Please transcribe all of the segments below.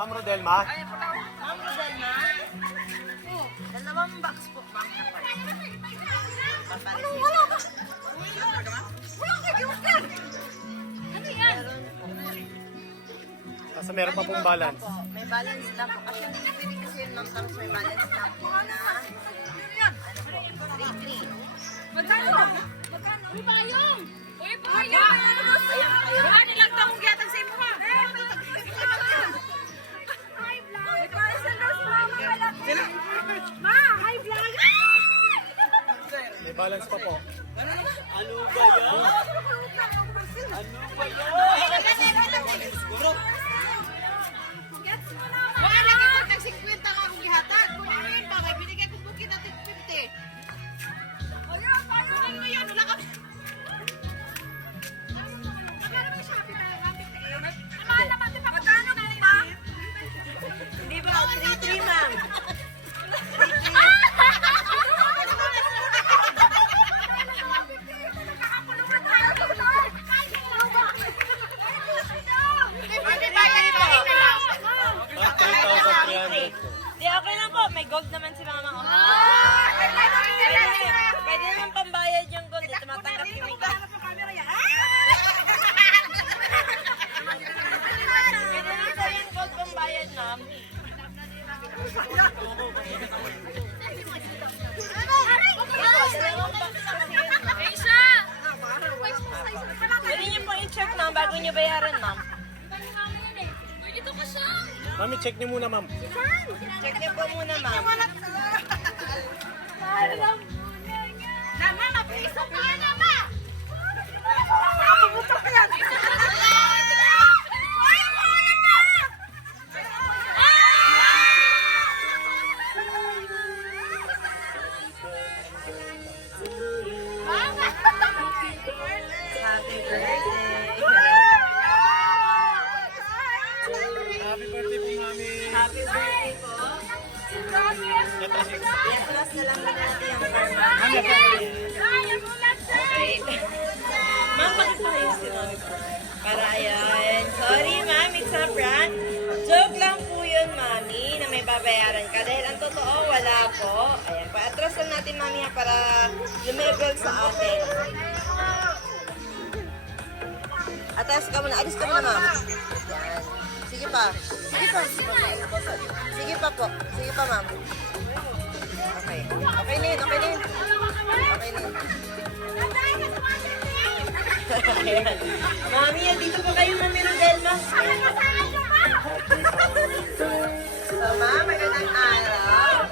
Ma'am Rodelma? Ma'am Rodelma? Dalawang box po, ma'am. Wala ka! Wala ka, Joker! Ano yan? Kasi meron pa pong balance. May balance lang po. Kasi hindi niyo pwede kasi yun, ma'am. Tapos may balance lang po na 3-3. Magkano? Magkano? Uy, payong! Uy, payong! Ano lang taong gatag sa imo, ha? High vlog! May parcel daw si Mama Kalapit! Ma, high vlog! May balance pa po. Ano ba yan? Gets mo naman! Wala, lagi ko tag 50 ka akong gihatag. Kunin mo yun, bakit? Binigay ko bukin natin 50. Ayun, kunin mo yun. Wala ka... Magkano ba yung Shopee na lang? 58? Mahal naman, di ba? Magkano po ba? Hindi ba? 3-3, ma'am. Ma'am, 3,300 po. Di, okay lang po. May gold naman si Mama. Pwede naman pambayad yung gold. Tumatanggap yung may gold. Pwede naman sa yung gold pambayad, ma'am. Pwede niyo po i-check, ma'am, bago niyo bayaran, ma'am. Ma'am, i-check niyo muna, ma'am. Check niyo po muna, ma'am. Nama, mapiso ka nama! Happy birthday. Happy birthday po, mami. Happy birthday po. Letra 6. I-plus na lang natin yung karma. Ma'am, bakit pa kayo si Mami po? Para ayan. Sorry, ma'am. It's a prank. Joke lang po yun, mami, na may babayaran ka. Dahil ang totoo, wala po. Ayan. Pa-atras lang natin, mami, ha, para lumebel sa atin. Atras ka muna. Alis ka muna, ma'am. Yan. Sige pa. Sige pa. Sige pa po. Sige pa, ma'am. Okay. Okay na yun. Okay na yun. Okay na yun. Mami, dito po kayo, Mami Rodelma. So, ma'am, magandang araw.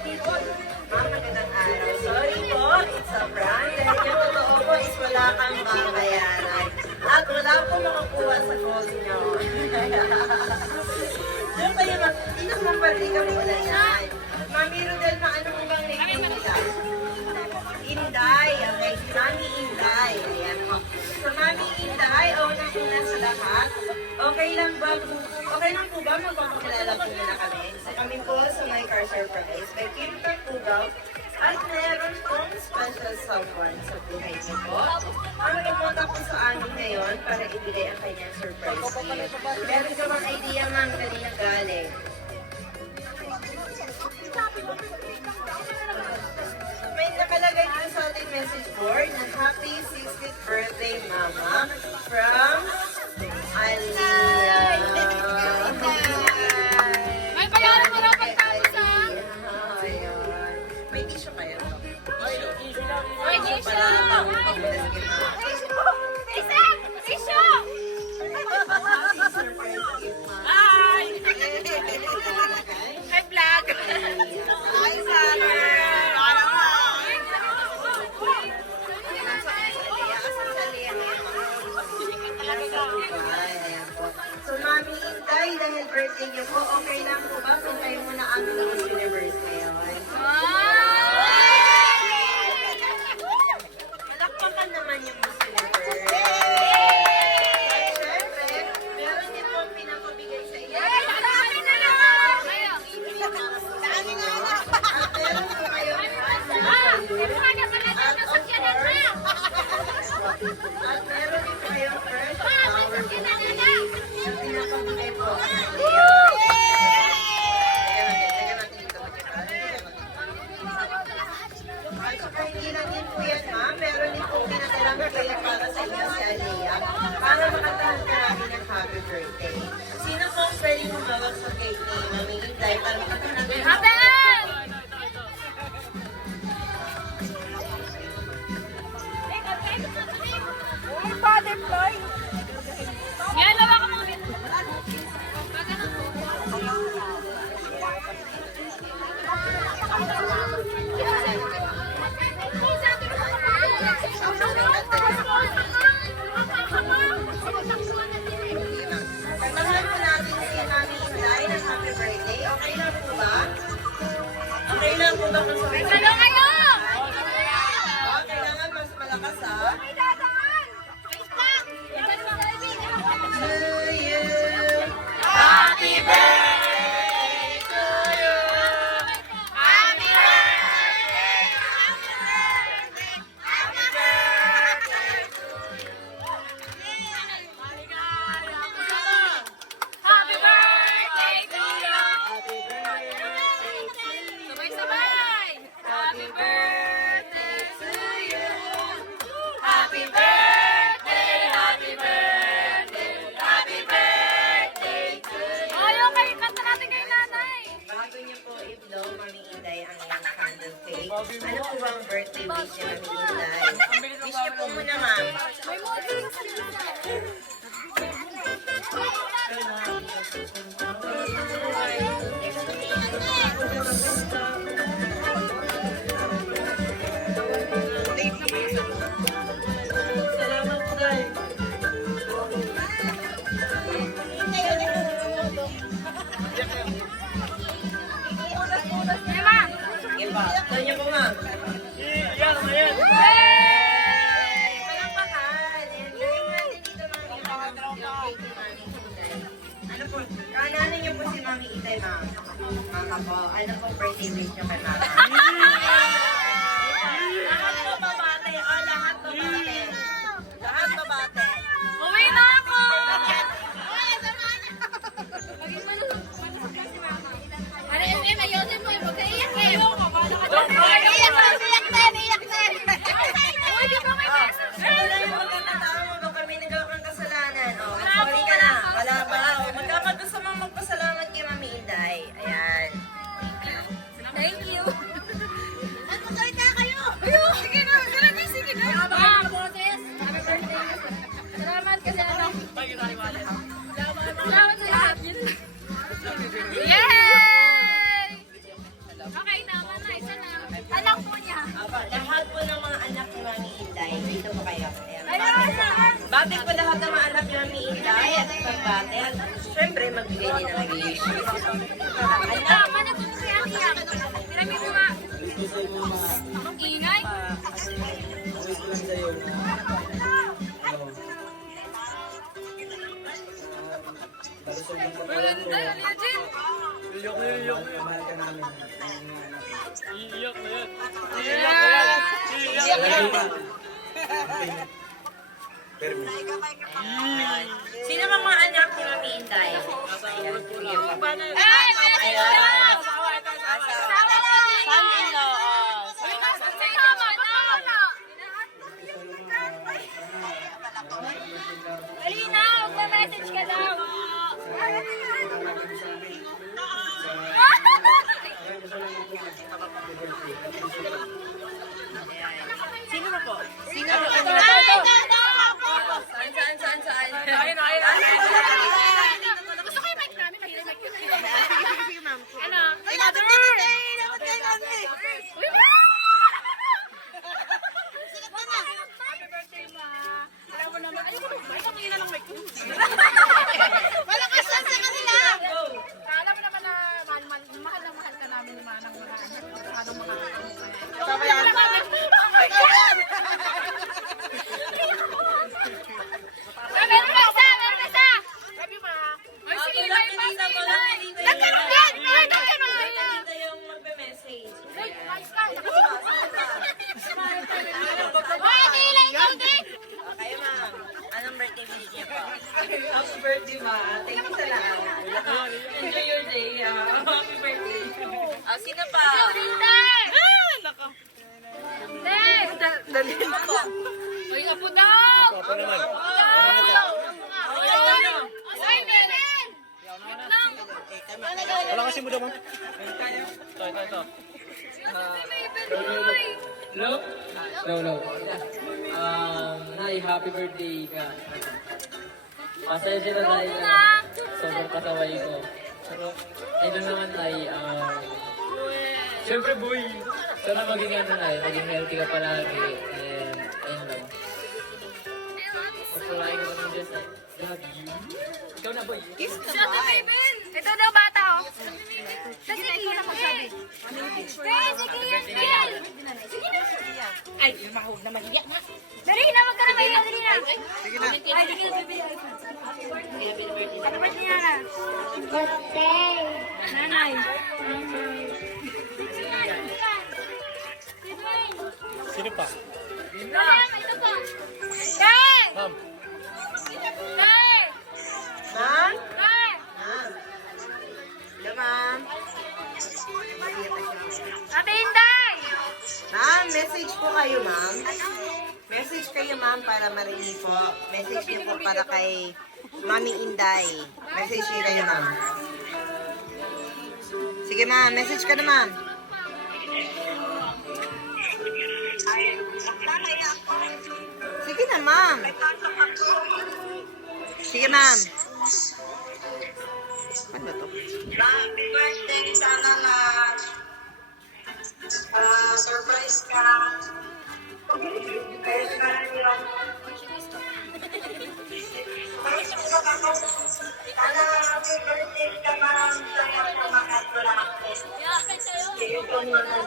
Ma'am, magandang araw. Sorry po, it's a prank. Dahil yung totoo po is wala kang babayaran. At wala po makakuha sa gold nyo. Diyan kayo, ma'am. Dito mo pa rin kami wala yan. Mami Rodelma, ano mo bang name nila? Inday. Okay, si Mami Inday. Ayan po. So, Mami Inday, unang-una sa lahat, okay lang po ba magpapakilala po nila kami? So, kami po sa My Car Surprise by Kim Kapugaw at meron pong special someone sa buhay niyo po. Ang pumunta po sa amin ngayon para ibigay ang kanyang surprise gift. Meron ka bang idea, ma'am, kanina galing? May nakalagay dito sa ating message board na Happy 60th Birthday, Mama, from Aliyah. May bayaran mo raw pagtapos, ha? Ayun. May tissue kayo? May tissue! Tissue! Surprise gift, Mama. Hi! Hi, vlog! Hi, Father! So, Mami Inday, dahil birthday niyo po, okay lang po ba kung kayo muna ang Miss Universe ngayon? Malakpakan naman yung Miss Universe. At syempre, meron din po pinapabigay sa inyo. At meron po kayo at meron din po kayong first power na pinapabigay po sa inyo. para makatunan natin. Happy! Butterfly! Yan, lawa ka mga Pagmahal po natin si Mami Inday ng happy birthday. Okay lang po ba? Okay lang po ba kung sabi? Ano kayo? Kailangan mas malakas ha. May dadaan! To you. Happy birthday to you. Happy birthday. Happy birthday. Happy birthday to you! Sabay-sabay! Happy birthday to you! Happy birthday! Happy birthday! Happy birthday to you! Ayaw kayo, kanta natin kay nanay! Bago niyo po i-blow, Mami Inday, ang iyong candle cake. Ano po ba ang birthday wish niyo, Mami Inday? Wish niyo po muna, ma'am. May model Salamat, Day. Hey, ma'am! Sige pa. Doon niyo po, ma'am. Palakpakan. Ayan, galing natin dito, Mami. Ano po? Kaananin niyo po si Mami Itay, ma'am. Mama po. Ano po birthday wish niyo kay mama? Lahat po babate. Oh, lahat babate. Lahat babate. Uwi na ako! Ano yung ayusin mo yung magkaiyak eh? Iyak din! Uy, di ba may message? Wala yung magkakataon mo. Baka may nagawa kang kasalanan. Oh, sorry ka na. Wala ba? Oh, magkakagusto mong magpasalamat kay Mami Inday. Ayan. Thank you. Magpagsalita kayo. Sige na, sige na. Ma'am, happy birthday. Salamat kasi ano. Salamat sa lahat. Yay! Okay naman na, isa na. Anak po niya. Aba, lahat po ng mga anak ni Mami Inday. Dito po kayo. Ayan. Ayun! Bati po lahat ng mga anak ni Mami Inday at pagbati. At syempre, magbigay din ng wish. Anak, Mana po si Ate Yang? Tirami mo nga. Ang ingay. Maganda, legit. Iyak na yan. Iyak na yan. Iyak na yan. sino mga anak ni Mami Inday? Ayan, sige po. Ay, may asawa! Son-in-law. Alina, magpa-message ka daw. Sino na po? Sino na po? Saan? Gusto ko yung mic namin. Mahirap mic yun. Ano? Ay, Dapat kayo kami. Uy, Happy birthday, ma. Alam mo naman, ayoko nung mic. Ang hina ng mic ko. Malakas lang sa kanila. Alam mo naman na mahal na mahal ka namin ni Manang mga anak. Anong mga anak. Tama yan. Meron pa isa! Meron pa isa! Sabi ma. Ay, sige, may pa. Nagkaroon yan! Ay, nagkaroon yan! Dito yung magbe-message. Uy, ayos ka. Ay, nila, ikaw din! Okay, ma'am. Anong birthday wish niyo po? Happy birthday, ma. Thank you sa lahat. Enjoy your day. Happy birthday. Sino pa? Linday! Nako. Dali. Uy, apo daw! Apo naman. Ay, Nenen! Wait lang. Wala kasi mo daw mo. Ito. Hello? Hello. Nay, happy birthday ka. Pasensya na dahil sobrang pasaway ko. Pero, ayun naman Nay, siyempre boy, sana maging ano Nay, maging healthy ka palagi. And, ayun lang. Pagpulain ko ng Diyos Nay. Love you. Ikaw na boy. Kiss Shut up, naman. Raven! Ito daw bata, oh. Sige, ikaw na magsabi. Sige, yan. Sige na. Ay, mahog na mahiyak na. Dali na, wag ka na mahiyak. Dali na. Sige na. Ay, sige na, bibili. Happy birthday, Nana. Birthday. Nanay. Sino pa? Ito pa. Hey! Ma'am. Hey! Ma'am? Hey! Ma'am. Hello, ma'am. Ate Inday! Ma'am, message po kayo, ma'am. Message kayo, ma'am, para marinig po. Message niyo po para kay Mami Inday. Message niyo kayo, ma'am. Sige, ma'am. Message ka na, ma'am. Sige na, ma'am. Sige, ma'am. Ano to? Happy birthday sa lahat. Surprise ka. Happy birthday ka, ma'am. Saya sa mga tulakos. Kayo po mga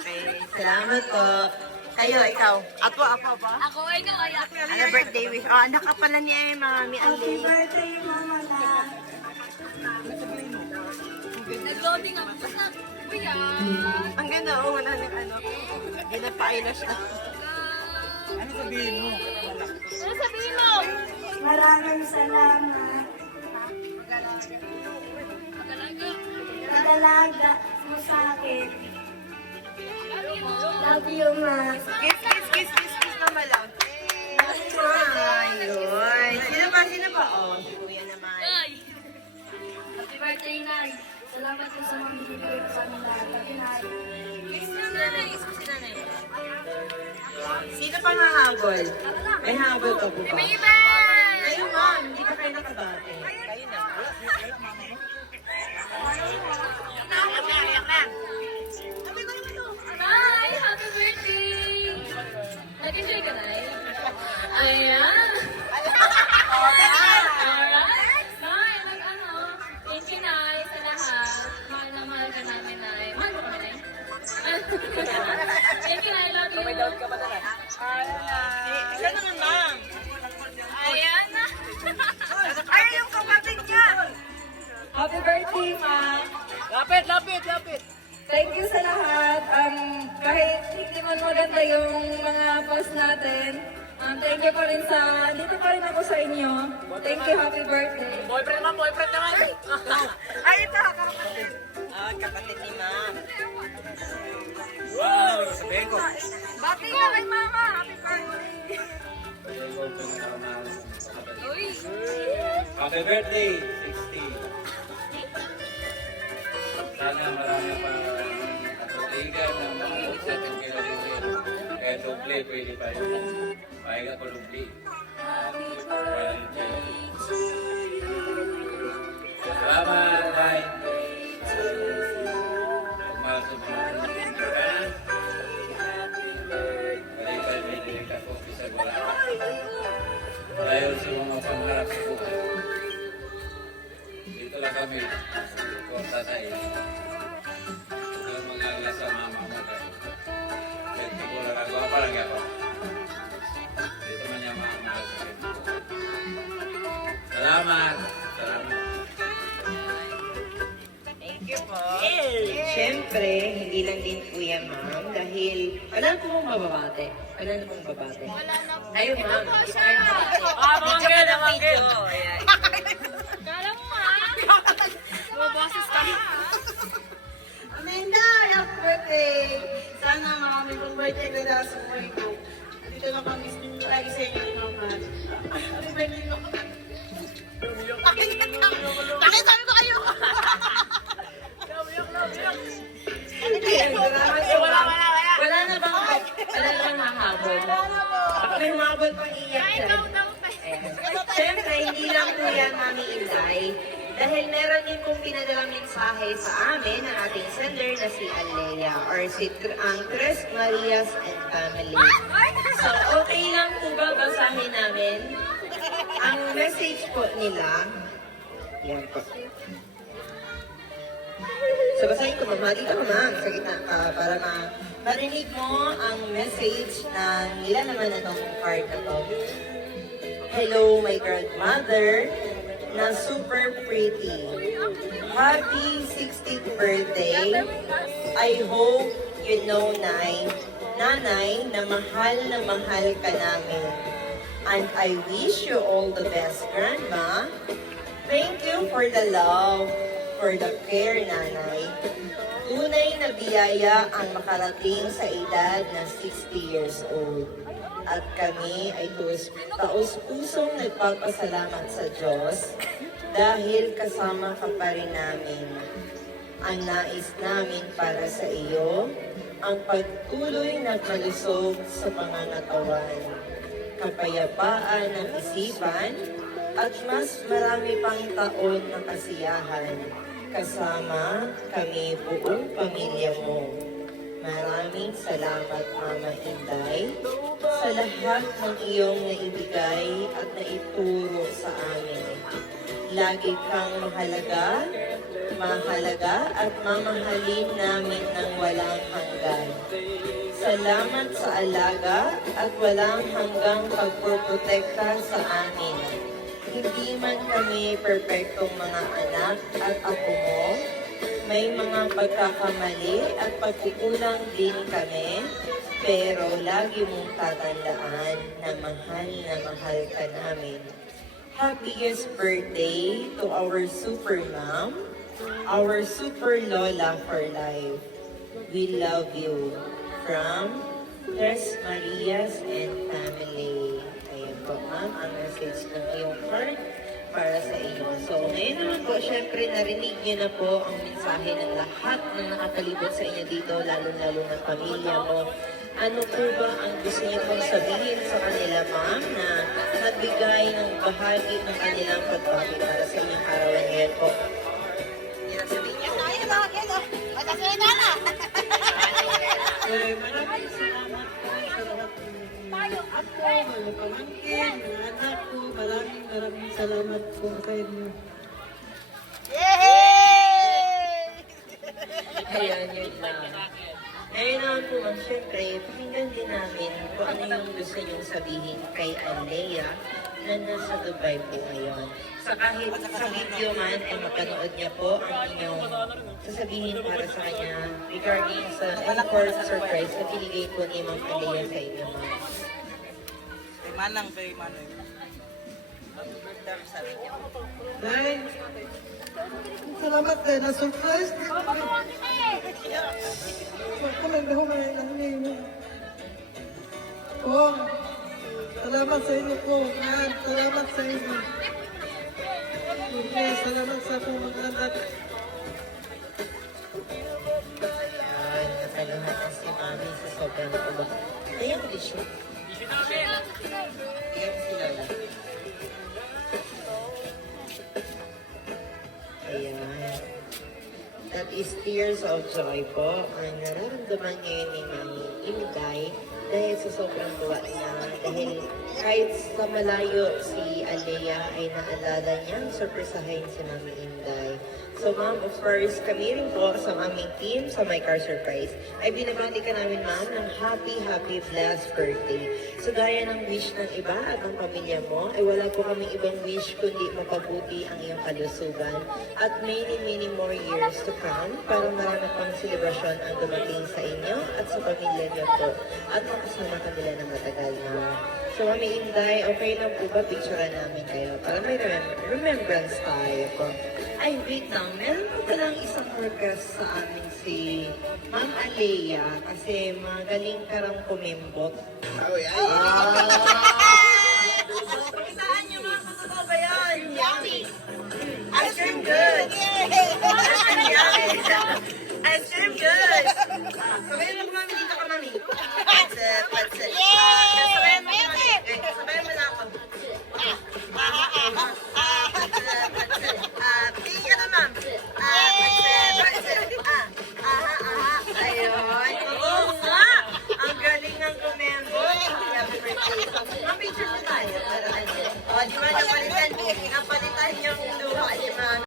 Okay. Salamat po. Kayo, ikaw. Apo ba? Ako, ikaw, ay ako. Ano birthday wish? Oh, anak ka pala ni Mami Ali. Nag-loading ako. Basta, kuya. Ang ganda, oh, wala na ano. Hindi na pa-eyelash na. Ano sabihin mo? Maraming salamat. Nagalaga mo sa akin. Love you, ma. Kiss mama lang. Ayun. Sino pa? Oh, si Kuya naman. Happy birthday, Nay. Salamat po sa mga binibigay ko sa amin lahat. Happy Nay. Sino pa hahabol? May habol ka po ba? Raven! Kayo, ma'am. Hindi pa kayo nakabate. Kayo na. Hi! Happy birthday! Nag-enjoy ka na Ayan! Alright! Nay, mag-ano? Thank you, Nay, sa lahat. Mahal na mahal ka namin, Nay. Mahal mo ka, Nay? Thank you, Nay. Love you. Isa naman, ma'am. Ayan na. Ay, yung kapatid niya. Happy birthday, ma. Lapit. Thank you sa lahat. Kahit hindi man maganda yung mga post natin, thank you pa rin dito pa rin ako sa inyo. Thank you, happy birthday. Boyfriend naman. Ay, ito, kapatid. Ah, kapatid ni ma'am. Wow, sabihin ko. Bati ka kay Mama. Happy birthday. Uy. Happy birthday, 60. Sana marami pa kapatigan ng mga buksan ng kailangan. Kaya doble, pwede pa yun. Pahinga ko doble. Salamat, bye. Pagmahal sa mga kailangan. Balik-balik ako sa wala. Dahil sa mga pangarap sa buhay. Dito lang kami. Suporta sa iyo. Huwag kang mag-alala sa mama mo. Kahit siguro nagagawa pa lang ako. Dito man niya mahal sa iyo. Salamat. Thank you po. Siyempre, hindi lang din kuya, ma'am. Dahil, wala po mong bababate. Wala na pong babate. Ayun, ma'am. Mangga. Ayan. Kala mo boses ka. Amanda, happy birthday! Sana marami pong birthday na nasa buhay ko. Dito na kami lagi sa inyo ni Mama. Happy birthday mo. Bakit sabi ko kayo? Wala na bang hahabol? May mabot pang iyak siya. Siyempre, hindi lang po yan, Mami Inday. Dahil meron din pong pinadalang mensahe sa amin ng ating sender na si Alea or si ang Tres Marias and Family. So, okay lang po ba basahin namin? Ang message po nila, yan po. So, basahin ko, mamali ka ma'am sa gitna para marinig mo ang message na nila naman na itong card na to. Hello, my grandmother, na super pretty. Happy 60th birthday. I hope you know, Nanay, na mahal ka namin. And I wish you all the best, Grandma. Thank you for the love, for the care, Nanay. Tunay na biyaya ang makarating sa edad na 60 years old. At kami ay taus-pusong nagpapasalamat sa Diyos dahil kasama ka pa rin namin. Ang nais namin para sa iyo, ang pagtuloy na malusog sa pangangatawan, kapayapaan ng isipan, at mas marami pang taon na kasiyahan. Kasama kami buong pamilya mo. Maraming salamat, Mama Inday, sa lahat ng iyong naibigay at naituro sa amin. Lagi kang mahalaga at mamahalin namin ng walang hanggan. Salamat sa alaga at walang hanggang pagproprotekta sa amin. Hindi man kami perpektong mga anak at apo mo, may mga pagkakamali at pagkukulang din kami, pero lagi mong tatandaan na mahal ka namin. Happiest birthday to our super mom, our super lola for life. We love you. From Tres Marias and Family. Ayan po, ma'am, ang message ng iyong heart para sa inyo. So, ngayon naman po, syempre, narinig niyo na po ang mensahe ng lahat na nakakalibot sa inyo dito, lalo-lalo ng pamilya mo. Ano po ba ang gusto niyo pong sabihin sa kanila, ma'am, na nagbigay ng bahagi ng kanilang pagbati para sa inyong arawan ngayon po? Maraming salamat po sa lahat ng mga apo, mga pamangkin, mga anak ko. Maraming salamat po sa inyo. Ayan, yun lang. Ngayon naman po, ma'am, syempre, pakinggan din namin kung ano yung gusto niyong sabihin kay Alea na nasa Dubai po ngayon. Sa kahit sa video man ay mapanood niya po ang inyong sasabihin para sa kanya regarding sa import surprise na binigay po ni Ma'am Alea sa inyo, ma'am. Kay Manang, kay Manang. Dahil, salamat dahil na-surprise. Ako lang daw may nanay. Po, salamat sa inyo po. Salamat sa inyo. Okay, salamat sa po mga anak. Ayan, nakaluhan na si Mami sa sobrang uba. Ayan, tissue. Ayan si Lola. Ayan. That is tears of joy po ang nararamdaman ngayon ni Mami Inday dahil sa sobrang tuwa niya. Dahil kahit sa malayo si Alea ay naalala niyang surprisahin si Mami Inday. So ma'am, of course, kami rin po sa aming team sa My Car Surprise ay binabati ka namin ma'am ng happy, blessed birthday. So gaya ng wish ng iba at ng pamilya mo, ay wala po kaming ibang wish kundi mapabuti ang iyong kalusugan at many more years to come para marami pang selebrasyon ang dumating sa inyo at sa pamilya niyo po at makasama kanila na matagal na. So Mami Inday, okay lang po ba picturean namin kayo para may remembrance tayo po? Ay, wait lang. Meron pa palang isang request sa amin si Ma'am Alea kasi magaling ka rang kumimbot. Pakitaan niyo nga kung totoo ba yan. Yummy! Ice cream good! Ice cream yummy! Ice cream good! So, ngayon lang, Ma'am